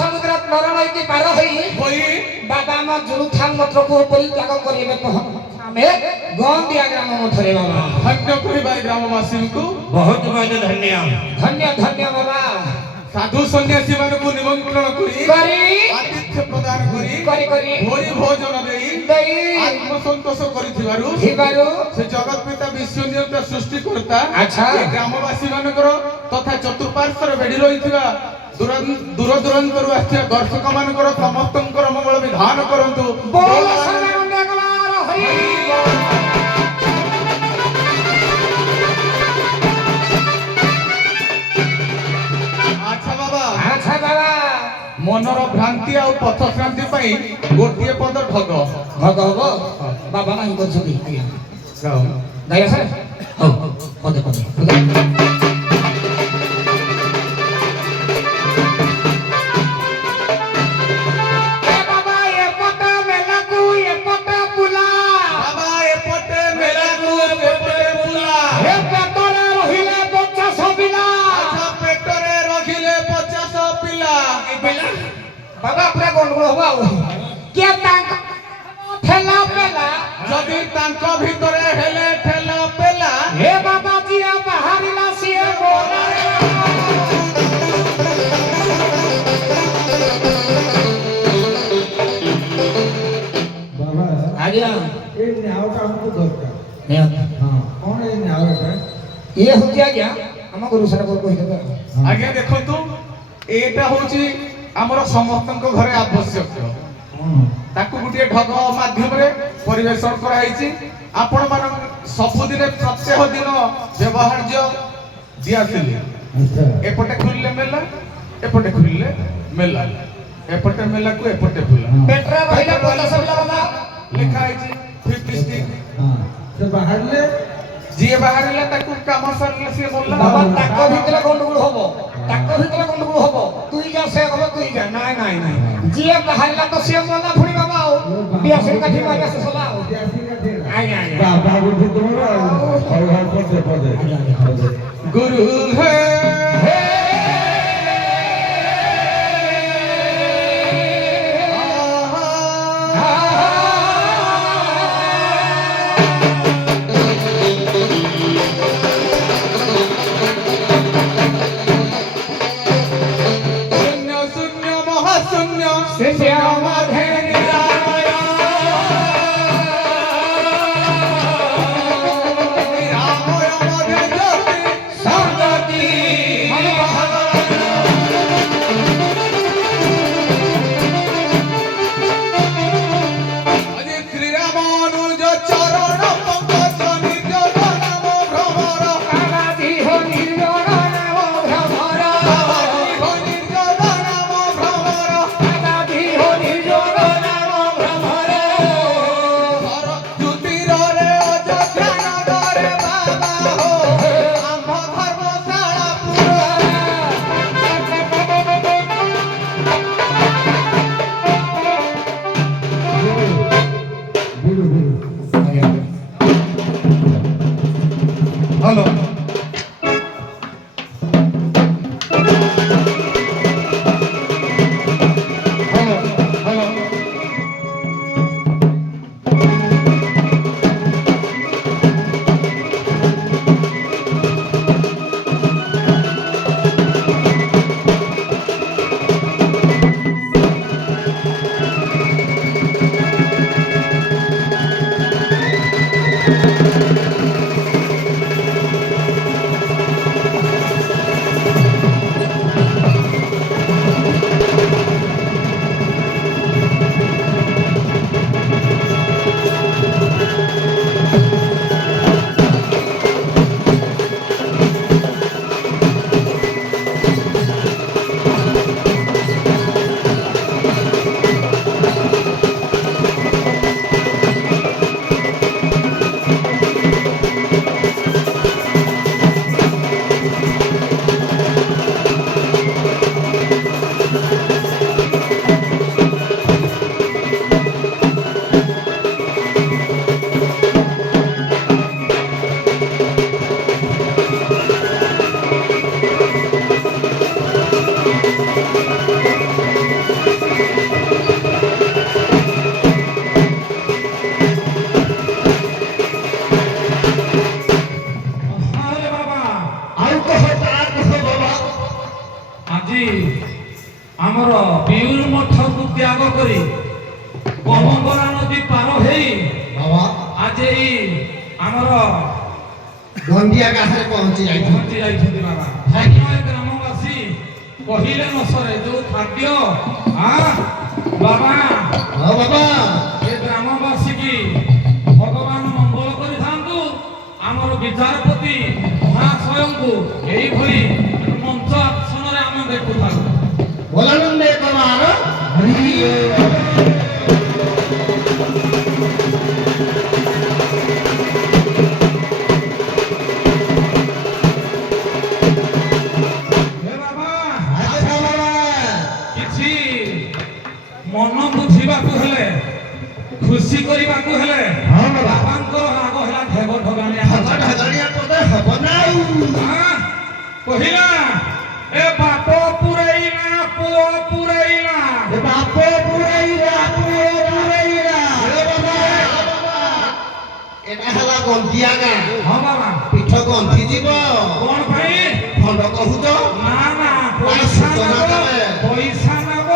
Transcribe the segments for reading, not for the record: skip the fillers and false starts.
ସମୁଦ୍ର ନରନଈକି ପାର ହୋଇ ବାବା ଆମ ଜୁରୁଥାନ ମଠକୁ ପରିତ୍ୟାଗ କରିବେ ଆମେ ଗନ୍ଦିଆ ଗ୍ରାମ ମଠରେ ବାବା ଧନ୍ୟ କରିବା ଗ୍ରାମବାସୀଙ୍କୁ ବହୁତ ବହୁତ ଧନ୍ୟ ଧନ୍ୟ ଧନ୍ୟ ବାବା ସାଧୁ ସନ୍ନ୍ୟାସୀ ମାନଙ୍କୁ ନିମନ୍ତ୍ରଣ କରି ଆତିଥ୍ୟ ପ୍ରଦାନ କରି ଭୋଜି ଭୋଜନ ଦେଇ ଆତ୍ମସନ୍ତୋଷ କରିଥିବାରୁ ସେ ଜଗତ ପିତା ବିଶ୍ୱନିୟନ୍ତା ସୃଷ୍ଟିକର୍ତ୍ତା ଏ ଗ୍ରାମବାସୀ ମାନଙ୍କର ତଥା ଚତୁଃପାର୍ଶ୍ୱରେ ବେଢି ରହିଥିବା ଦୂର ଦୂରାନ୍ତରୁ ଆସିଥିବା ଦର୍ଶକ ମାନଙ୍କର ସମସ୍ତଙ୍କର ମଙ୍ଗଳ ବିଧାନ କରନ୍ତୁ। ଆଚ୍ଛା ବାବା ମନର ଭ୍ରାନ୍ତି ଆଉ ପଥ ଭ୍ରାନ୍ତି ପାଇଁ ଗୋଟିଏ ପଦ ଢଗ ହବ ବାବା ନାହିଁ କରୁଛନ୍ତି ଗାଇବା ସାର୍ ହଉ ପଦେ ପଦେ बाबा पूरा गंडगोल हबो के तांक ठेला पेला जदी तांक भितरे हेले ठेला पेला हे बाबा जी बाहरिला सिए बोला बाबा आज्ञा ए न्यावटा हमको दरकार न्याव हां कौन ए न्यावटा ये होती आज्ञा हम गुरु सर को कहि देबे आज्ञा देखंतु एटा होची हमर समस्तक घरे आवश्यक ताकू गुटिए ढग माध्यम रे परिवेशन करा हैची आपण मान सबुदिने प्रत्येक दिन व्यवहार्य दियाथिले एपटे खुलले मेला एपटे खुलले मेला एपटे मेला को एपटे खुला पेट्रा रहिला 50 बाबा लिखा हैची 50 स्टिक हां से बाहरले जिए बाहरला ताकू काम सरले से बोलला बाबा ताको भितरे गंडगोल हबो ताको भितरे गंडगोल हबो तुई जा से हबो तुई जा नाही नाही नाही जिए बाहरला तो से बोलला फुडी बाबा बिया से काठी मारिया से सला आइ आइ बाबा गुरु तुम्हारा और पदे गुरु है ଆଜି ଆମର ବିଉର ମଠକୁ ତ୍ୟାଗ କରି କମଙ୍ଗରା ନଦୀ ପାର ହେଇ ବାବା ଆଜି ଏଇ ଆମର ଗଣ୍ଡିଆ ଗାଁରେ ପହଞ୍ଚି ଯାଇଥିଲି। ପହଞ୍ଚି ଯାଇଛନ୍ତି ବାବା। ଧନ୍ୟ ଏ ଗ୍ରାମବାସୀ କହିଲେ ନ ସରେ ଯୋଉ ଖାଦ୍ୟ ବାବା ହଁ ବାବା ଏ ଗ୍ରାମବାସୀ କି ଭଗବାନ ମଙ୍ଗଳ କରିଥାନ୍ତୁ। ଆମର ବିଚାରପତି ମହାଶୟଙ୍କୁ ଏଇଭଳି ମଞ୍ଚ ଆସନରେ ଆମେ ଦେଖୁଥାଉ। ବୋଲାନନ୍ଦେ କୁମାର ହେ ବାବା ଆଚ୍ଛା ବାବା କିଛି ମନ ବୁଝିବାକୁ ହେଲେ ଖୁସି କରିବାକୁ ହେଲେ ହଁ ବାବା ବାବାଙ୍କର ରାଗ ହେଲା ଢେଗ ଢଗାଣିଆ ଢଗାଣିଆ ପଦେ ହବ ନା କହିଲା ଏ ବାପ ପୁରେଇଲା ପୁଅ ପୁରେଇଲା ଏ ବାପ ପୁରେଇଲା ପୁଅ ପୁରେଇଲା ଏଟା ହେଲା ଗଣ୍ଡିଆ ଗାଁ। ହଁ ବାବା ପିଠ ଗନ୍ଧି ଯିବ କଣ ପାଇଁ ଖଣ୍ଡ କହୁଛ ନା ନା ପଇସା ସୂଚନା ନେବ ଦେବେ। ପଇସା ନେବ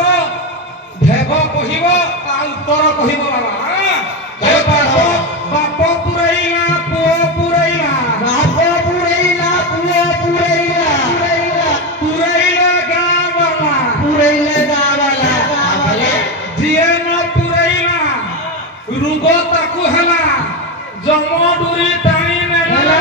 ଢେଗ କହିବ ତା ଉତ୍ତର କହିବ ବାବା ଏ ବାପ ବାପ ପୁରେଇଲା ପୁଅ ପୁରେଇଲା ବାପ ପୁରେଇଲା ପୁଅ ପୁରେଇଲା ପୁରେଇଲା ଗାଁ ବାଲା ପୁରେଇଲେ ଗାଁ ବାଲା ଯିଏ ନ ପୁରେଇଲା ରୋଗ ତାକୁ ହେଲା ଜମଡୁରି ଟାଣି ନେଲା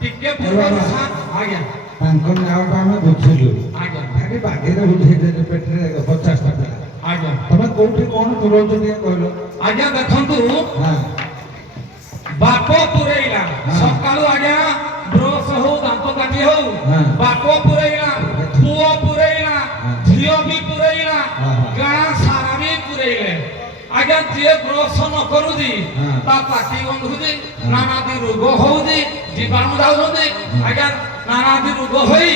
ଟିକେ ପୂର୍ବରୁ ଆଜ୍ଞା ତାଙ୍କ ନାଁଟା ଆମେ ବୁଝିଲୁ ଆଜ୍ଞା ଖାଲି ବାଗେରେ ବୁଝେଇଦେଲେ ପେଟରେ 50ଟା ପିଲା। ଆଜ୍ଞା ତମେ କୋଉଠି କଣ ପୁରଉଛ ଟିକେ କହିଲ? ଆଜ୍ଞା ଦେଖନ୍ତୁ ହଁ ବାପ ପୁରେଇଲା ସକାଳୁ ଆଜ୍ଞା ବ୍ରଶ ହଉ ଦାନ୍ତ କାଠି ହଉ ହଁ। ବାପ ପୁରେଇଲା ପୁଅ ପୁରେଇଲା ଝିଅ ବି ପୁରେଇଲା ହଁ। ଗାଁ ସାରା ବି ପୁରେଇଲେ ଆଜ୍ଞା ଯିଏ ବ୍ରଶ ନ କରୁଛି ହଁ। ତା ପାଟି ବନ୍ଧୁଛି ନାନାଦି ରୋଗ ହଉଛି ଜୀବାଣୁ ଯାଉଛନ୍ତି ଆଜ୍ଞା ନାନାଦି ରୋଗ ହୋଇ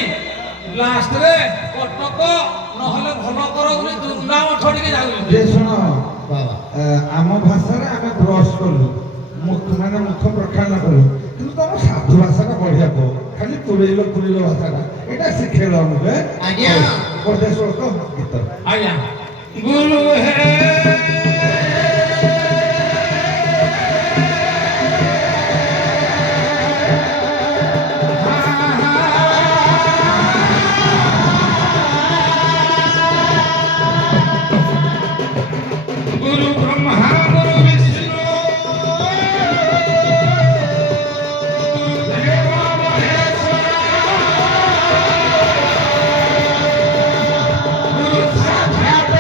ଲାଷ୍ଟରେ କଟକ ନହେଲେ ଭଲ କର ବୋଲି ଦୁର୍ଗା ମଠ ଟିକେ ଯାଉଛନ୍ତି ଯେ ଶୁଣ ବାବା ଆମ ଭାଷାରେ ଆମେ ବ୍ରଶ କଲୁ ମାନେ ମୁଖ ପ୍ରକ୍ଷାଳନ କଲୁ କିନ୍ତୁ ତମ ସାଧୁ ଭାଷାଟା ବଢିଆ କହ ଖାଲି ପୁରେଇଲ ଭାଷାଟା ଏଇଟା ଶିଖେଇଲ ଆମକୁ ଆଜ୍ଞା। ପ୍ରଦେଶ ଗୀତ ଆଜ୍ଞା ଗୁରୁ ହେ गुरु ब्रह्मा गुरु विष्णु देव महेश्वर गुरु साक्षात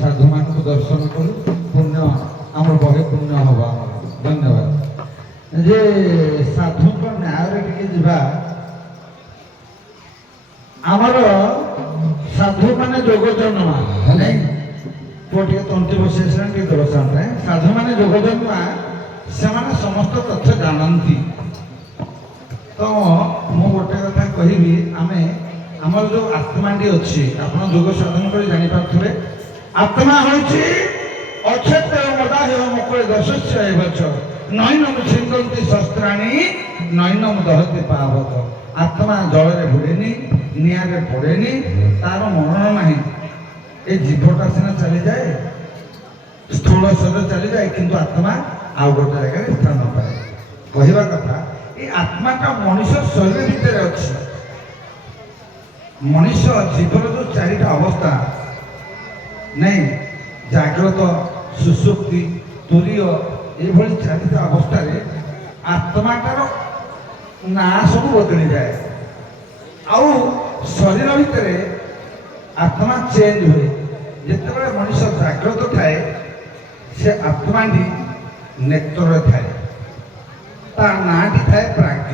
ସାଧୁମାନଙ୍କୁ ଦର୍ଶନ କରୁ ପୁଣ୍ୟ ଆମର ବହେ ପୁଣ୍ୟ ହବ ଆମର ଧନ୍ୟବାଦ ଯେ ସାଧୁଙ୍କ ନ୍ୟାୟରେ ଟିକେ ଯିବା ଆମର ସାଧୁ ମାନେ ଯୋଗ ଜନ୍ମା ପୁଅ ଟିକେ ତଣ୍ଟି ବସି ଆସିଲାଣି ଟିକେ ଦେବ ସାମନେ ସାଧୁ ମାନେ ଯୋଗ ଜନ୍ମା ସେମାନେ ସମସ୍ତ ତଥ୍ୟ ଜାଣନ୍ତି ତ ମୁଁ ଗୋଟେ କଥା କହିବି ଆମେ ଆମର ଯୋଉ ଆତ୍ମାଟି ଅଛି ଆପଣ ଯୋଗ ସାଧନ କରି ଜାଣିପାରୁଥିବେ ଆତ୍ମା ହେଉଛି ଅକ୍ଷେତ୍ର ମଦା ହେବ ମକଳେ ଦଶସ୍ୟ ଏବଛ ନୈନମ ଛିନ୍ଦନ୍ତି ଶସ୍ତ୍ରାଣୀ ନୈନମ ଦହତି ପାବତ ଆତ୍ମା ଜଳରେ ବୁଡ଼େନି ନିଆଁରେ ପଡ଼େନି ତାର ମରଣ ନାହିଁ ଏ ଜୀବଟା ସିନା ଚାଲିଯାଏ, ସ୍ଥୂଳ ଶରୀର ଚାଲିଯାଏ, କିନ୍ତୁ ଆତ୍ମା ଆଉ ଗୋଟେ ଜାଗାରେ ସ୍ଥାନ ପାଏ। କହିବା କଥା ଏ ଆତ୍ମାଟା ମଣିଷ ଶରୀର ଭିତରେ ଅଛି। ମଣିଷ ଜୀବନ ଯୋଉ ଚାରିଟା ଅବସ୍ଥା ନାଇଁ, ଜାଗ୍ରତ, ସୁଷୁପ୍ତି, ତୁରୀୟ, ଏଭଳି ଚାରିଟା ଅବସ୍ଥାରେ ଆତ୍ମାଟାର ନାଁ ସବୁ ବଦଳିଯାଏ। ଆଉ ଶରୀର ଭିତରେ ଆତ୍ମା ଚେଞ୍ଜ ହୁଏ। ଯେତେବେଳେ ମଣିଷ ଜାଗ୍ରତ ଥାଏ, ସେ ଆତ୍ମାଟି ନେତ୍ରରେ ଥାଏ, ତା ନାଁଟି ଥାଏ ପ୍ରାଜ୍ଞ।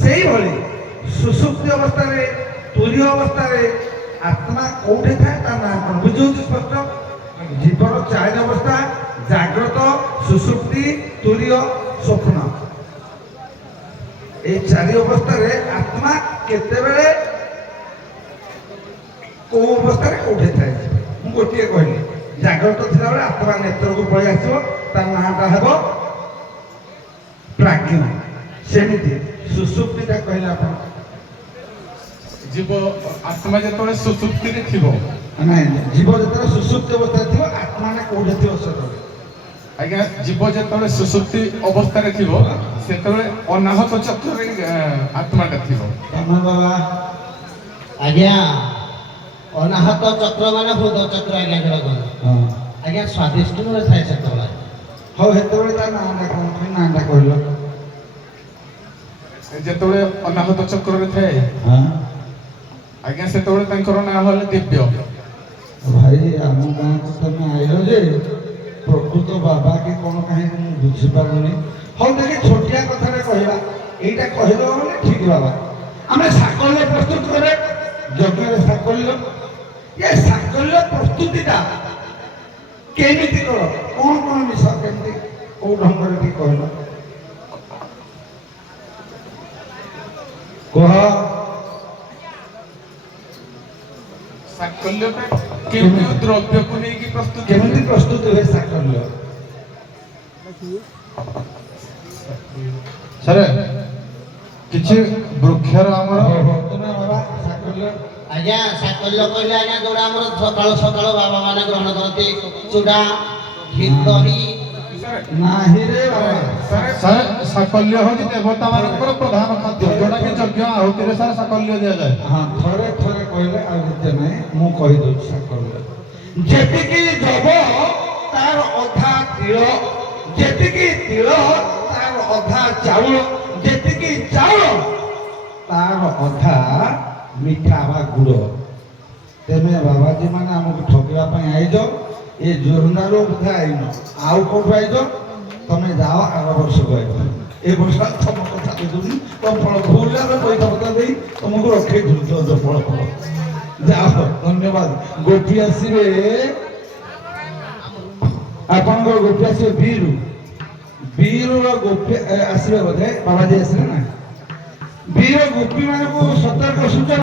ସେଇଭଳି ସୁଷୁପ୍ତି ଅବସ୍ଥାରେ, ତୁରୀୟ ଅବସ୍ଥାରେ ଆତ୍ମା କୋଉଠି ଥାଏ, ତା ନାଁ କ'ଣ? ବୁଝୁଛି ସ୍ପଷ୍ଟ? ଜୀବନ ଚାରି ଅବସ୍ଥା: ଜାଗ୍ରତ, ସୁଷୁପ୍ତି, ତୁରୀୟ, ସ୍ୱପ୍ନ। এই চারি অবস্থাରେ আত্মা କେତେବେଳେ କୋଉ ଅବସ୍ଥାରେ କୋଉଠି ଥାଏ। ମୁଁ ଗୋଟିଏ କହିଲି, ଜାଗ୍ରତ ଥିଲାବେଳେ ଆତ୍ମା ନେତ୍ରକୁ ପଳେଇ ଆସିବ, ତା ନାଁଟା ହେବ ପ୍ରାଜ୍ଞ। ସେମିତି ସୁଷୁପ୍ତିଟା କହିଲେ ଆପଣ, ଜୀବ ଆତ୍ମା ଯେତେବେଳେ ସୁଷୁପ୍ତିରେ ଥିବ, ନାଇଁ, ଜୀବ ଯେତେବେଳେ ସୁଷୁପ୍ତି ଅବସ୍ଥାରେ ଥିବ, ଆତ୍ମାଟା କୋଉଠି ଥିବ ସେତେବେଳେ? ଆଜ୍ଞା, ଜୀବ ଯେତେବେଳେ ସୁଷୁପ୍ତି ଅବସ୍ଥାରେ ଥିବ, ସେତେବେଳେ ଅନାହତ ଚକ୍ରରେ ଆତ୍ମାଟା ଥିବ। ତମେ ବାବା ଆଜ୍ଞା ଅନାହତ ଚକ୍ର ମାନେ ହୃଦ ଚକ୍ର ଆଜ୍ଞା ଖେଳ ଆଜ୍ଞା ସ୍ୱାଦିଷ୍ଟ ଥାଏ ସେତେବେଳେ। ହଉ, ସେତେବେଳେ ତା ନାଁଟା କ'ଣ? ନାଁଟା କହିଲ। ଯେତେବେଳେ ଅନାହତ ଚକ୍ରରେ ଥାଏ, ଆଜ୍ଞା, ସେତେବେଳେ ତାଙ୍କର ନାଁ ହେଲା ଦିବ୍ୟ। ଭାଇ ଆମ ଗାଁକୁ ତମେ ଆଇଲ ଯେ ପ୍ରକୃତ ବାବା କି କ'ଣ କାହିଁକି ମୁଁ ବୁଝିପାରୁନି। ହଉ ଦେଖି ଛୋଟିଆ କଥାରେ କହିବା, ଏଇଟା କହିଦେବ ମାନେ ଠିକ ବାବା। ଆମେ ସାକଲ୍ୟ ପ୍ରସ୍ତୁତ କରେ ଯଜ୍ଞରେ ସାକଲ୍ୟ। ଏ ସାକଲ୍ୟ ପ୍ରସ୍ତୁତିଟା କେମିତି କର? କ'ଣ କ'ଣ ମିଶ, କେମିତି କୋଉ ଢଙ୍ଗରେ ଟିକେ କହିଲ, କୁହ। ସାକଲ୍ୟଟା କେଉଁ ଦ୍ରବ୍ୟକୁ ନେଇକି ପ୍ରସ୍ତୁତ କେମିତି ପ୍ରସ୍ତୁତ ହୁଏ ସାକଲ୍ୟ? ସାର୍ କିଛି ବୃକ୍ଷର ଆମର ତୁମେ ବାବା ସାକଲ୍ୟ ଆଜ୍ଞା ସାକଲ୍ୟ କହିଲେ ଆଜ୍ଞା ଯୋଉଟା ଆମର ସକାଳୁ ସକାଳୁ ବାବା ମାନେ ଗ୍ରହଣ କରନ୍ତି, ଚୁଡ଼ା, ଦହି। ନାହିଁ ରେ ବାବା। ସାର୍ ସାକଲ୍ୟ ହେଉଛି ଦେବତା ମାନଙ୍କର ପ୍ରଧାନ ଖାଦ୍ୟ, ଯୋଉଟାକି ଯଜ୍ଞ ଆହୁତିରେ ସାର୍ ସାକଲ୍ୟ ଦିଆଯାଏ। ହଁ, ଥରେ ଥରେ କହିଲେ ଆଉ ଯେତେ ନାହିଁ, ମୁଁ କହିଦଉଛି ସାକଲ୍ୟ। ଯେତିକି ଯବ ତାର ଅଧା ତିଳ, ଯେତିକି ତିଳ ତାର ଅଧା ଚାଉଳ, ଯେତିକି ଚାଉଳ ତାର ଅଧା ମିଠା ବା ଗୁଡ଼। ତେମେ ବାବାଜୀ ମାନେ ଆମକୁ ଠକିବା ପାଇଁ ଆଇଛ। ଏ ଜୋରନ୍ଦାରୁ ବୋଧେ ଆଇନ, ଆଉ କୋଉଠୁ ଆଇଛ? ତମେ ଯାଅ, ଆର ବର୍ଷକୁ ଆଇଛ। ଏ ବର୍ଷ ତମ କଥା ଦେଉନି, ତମ ଫଳ ଭୁଲରେ ଆମେ ପଇସା ପତ୍ର ଦେଇ ତମକୁ ରଖେଇ ଦଉଛ ଫଳ ଫଳ। ଯାଅ, ଧନ୍ୟବାଦ। ଗୋପୀ ଆସିବେ, ଆପଣଙ୍କର ଗୋପୀ ଆସିବେ ବୀରୁ। ବୀରର ଗୋପୀ ଆସିବେ ବୋଧେ, ବାବାଜୀ ଆସିଲେ ନା। ବୀର ଗୋପୀ ମାନଙ୍କୁ ସତର୍କ ସୂଚନା